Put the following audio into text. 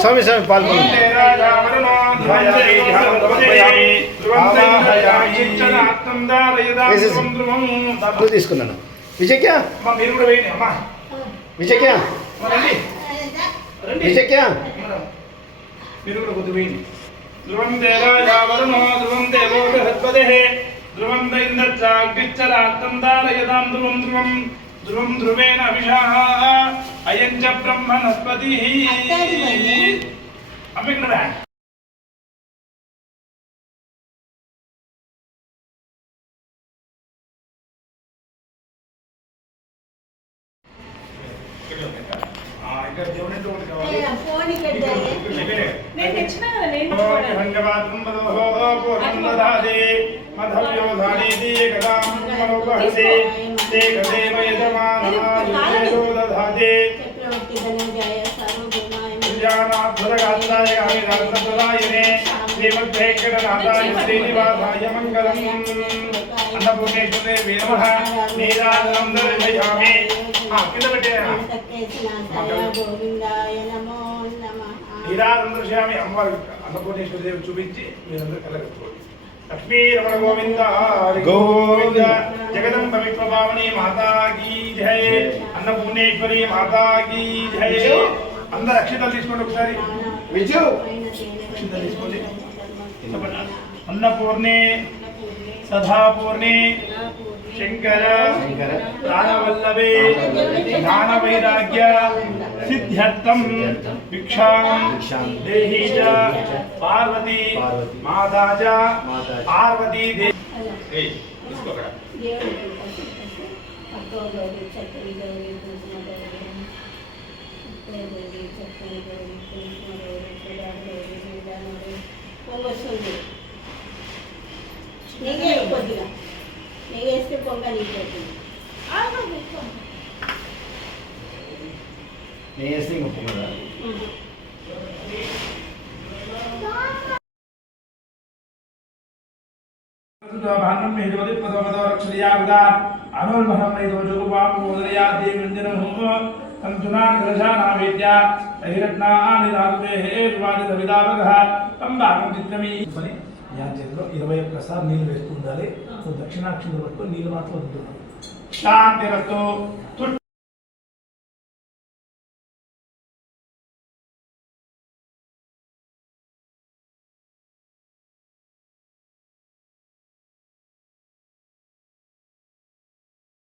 స్వామి స్వామి పాల్గొనండి. తీసుకున్నాను. విజయక్య విజయక్య విజయక్య మీరు కూడా కొద్ది వేయండి. ధ్రువం దేవావరుణో ధ్రువం దేవో బృహస్పతిః ధ్రువం దైంద్రచాగ్నిశ్చరాత్తం ధారయతాం ధ్రువం ధ్రువం ధ్రువం ధ్రువేణ అభిషాః అయం చ బ్రహ్మణస్పతిః. అమ్మ ఇక్కడ రా. ఇక్కడ దేవుని తోడు కావాలి. ఫోన్ ఇక్కడ నేను తెచ్చినా కదా నేను కూడా భంగవాత్రం బదోహో పూర్ణదాదే మధవ్యో ధానేది కదాం మనోగహసే తే గదేవ యజమానాయుజో దధాతే చక్రవర్తి ధనంజయ సర్వగుణాయ జ్ఞానాద్భుతగాత్రాయ గామినాథప్రదాయనే శ్రీమద్వేంకటనాథాయ శ్రీనివాసాయ మంగళం. అన్నపూర్ణేశ్వరే నమః. నీరాజనం దర్శయామి. కింద పెట్టే నీరాజనం అమ్మవారి అన్నపూర్ణేశ్వర దేవి చూపించి మీరందరూ కలగట్టుకోండి. లక్ష్మీ రమణ గోవింద గోవింద. జగదంబ విశ్వభావని మాతా కీ జై. అన్నపూర్ణేశ్వరి మాతా కీ జై. అందరు అక్షితలు తీసుకోండి ఒకసారి. విజు అక్షితలు తీసుకోండి. అన్నపూర్ణే సదాపూర్ణే శంకర ప్రాణవల్లభే జ్ఞాన వైరాగ్య సిద్ధ్యర్థం భిక్షాం దేహి చ పార్వతీ మాతా చ పార్వతీ దేవి. కొద్దిగా నెయ్యి వేస్తే పొంగల్ అయిపోతుంది. నెయ్యి వేస్తే ఇంకా పొంగదా? చేతిలో 21 సార్లు నీళ్ళు వేస్తూ ఉండాలి. దక్షిణాక్షిలో పట్టుకొని నీళ్ళు మాత్రం వదులుతున్నాం. శాంతి రస్తు.